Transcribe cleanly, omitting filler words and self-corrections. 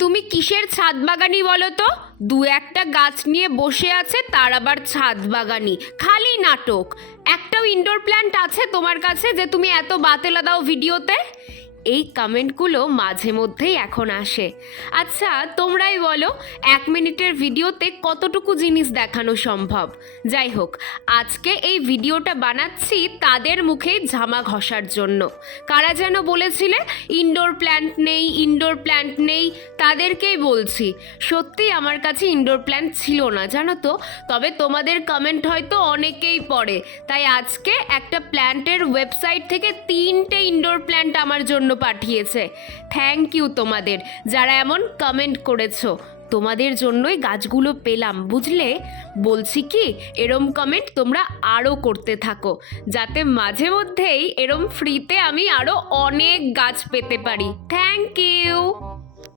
তুমি কিসের ছাদ বাগানি বলো তো? দু একটা গাছ নিয়ে বসে আছে, তার আবার ছাদ বাগানি, খালি নাটক। একটাও ইনডোর প্ল্যান্ট আছে তোমার কাছে যে তুমি এত বাতেলা দাও ভিডিওতে? এই কমেন্টগুলো মাঝে মধ্যেই এখন আসে। আচ্ছা তোমরাই বলো, 1 মিনিটের ভিডিওতে কতটুকু জিনিস দেখানো সম্ভব? যাই হোক, আজকে এই ভিডিওটা বানাচ্ছি তাদের মুখে ঝামা ঘষার জন্য। কারা যেন বলেছিলে ইনডোর প্ল্যান্ট নেই, ইনডোর প্ল্যান্ট নেই, তাদেরকেই বলছি সত্যি আমার কাছে ইনডোর প্ল্যান্ট ছিল না, জানো তো। তবে তোমাদের কমেন্ট হয়তো অনেকেই পড়ে, তাই আজকে একটা প্ল্যান্টের ওয়েবসাইট থেকে 3টে ইনডোর প্ল্যান্ট আমার জন্য পাঠিয়েছে। থ্যাংক ইউ তোমাদের যারা এমন কমেন্ট করেছো, তোমাদের জন্যই গাছগুলো পেলাম, বুঝলে। বলছি কি, এরম কমেন্ট তোমরা আরও করতে থাকো, যাতে মাঝে মধ্যেই এরম ফ্রিতে আমি আরও অনেক গাছ পেতে পারি। Thank you.